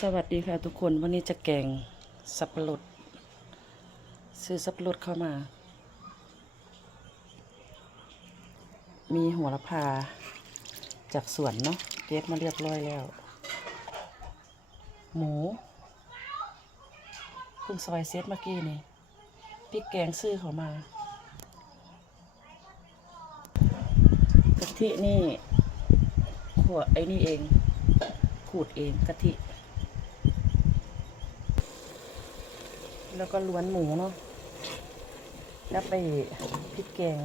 สวัสดีค่ะทุกคนวันนี้จะแกงสับปะรดซื้อสับปะรดเข้ามา มีหัวละพาจากสวนเนาะเก็บมาเรียบร้อยแล้ว หมูเพิ่งซอยเซตเมื่อกี้นี่พริกแกงซื้อเขามากะทินี่ขวดไอ้นี่เองขูดเองกะทิ แล้วก็ล้วนหมูเนาะแล้วไปพริกแกง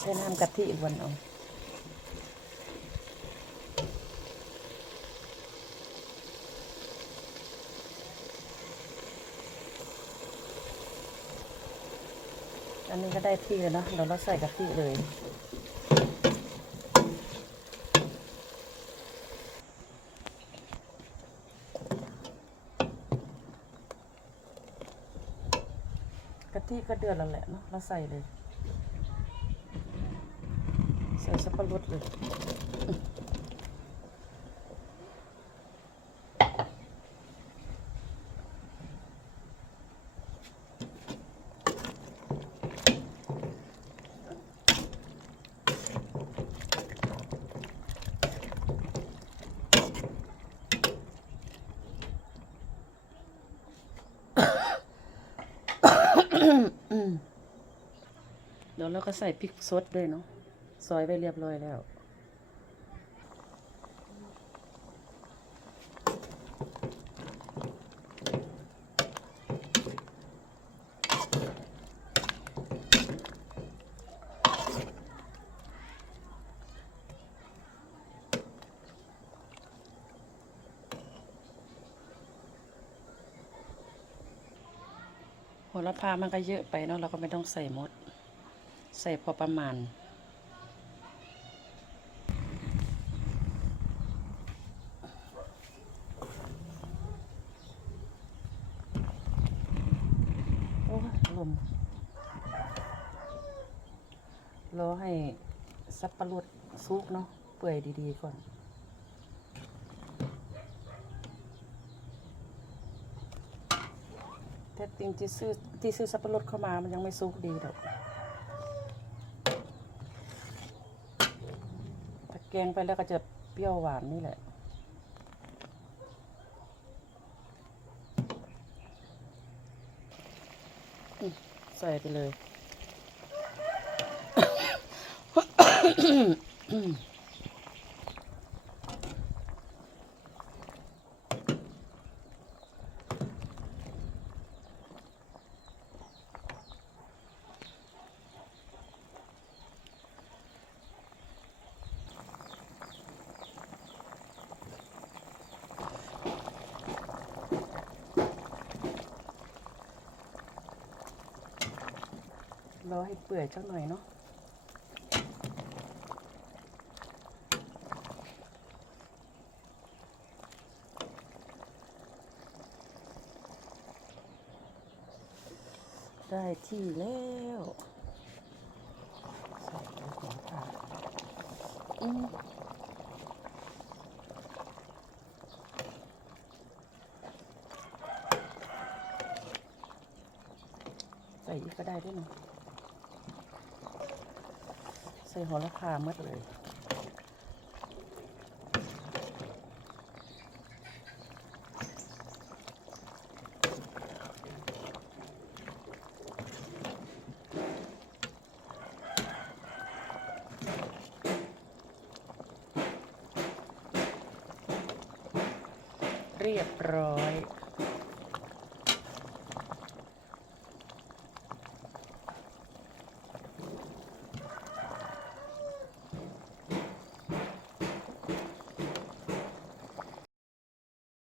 ใช้น้ำกะทิล้วนเอาอันนี้ก็ได้ที่แล้วเนาะเราเราใส่กะทิเลย กะทิก็เดือดแล้วแหละเนาะเราใส่เลย ใส่สับปะรดเลย เดี๋ยวเราก็ใส่พริกสดด้วยเนาะซอยไปเรียบร้อยแล้ว โหระพามันก็เยอะไปเนาะเราก็ไม่ต้องใส่หมด ใส่พอประมาณ โอ้ลมรอให้สับปะรดซุกเนาะเปื่อยดีๆก่อน แต่จริงที่ซื้อที่ซื้อสับปะรดเข้ามามันยังไม่สุกดีดอกถ้าแกงไปแล้วก็จะเปรี้ยวหวานนี่แหละใส่ไปเลย รอให้เปื่อยสักหน่อยเนาะได้ที่แล้วใส่ไปอืมใส่กก็ได้ด้วยเนาะ ใส่หัวละพาหมดเลยเรียบร้อย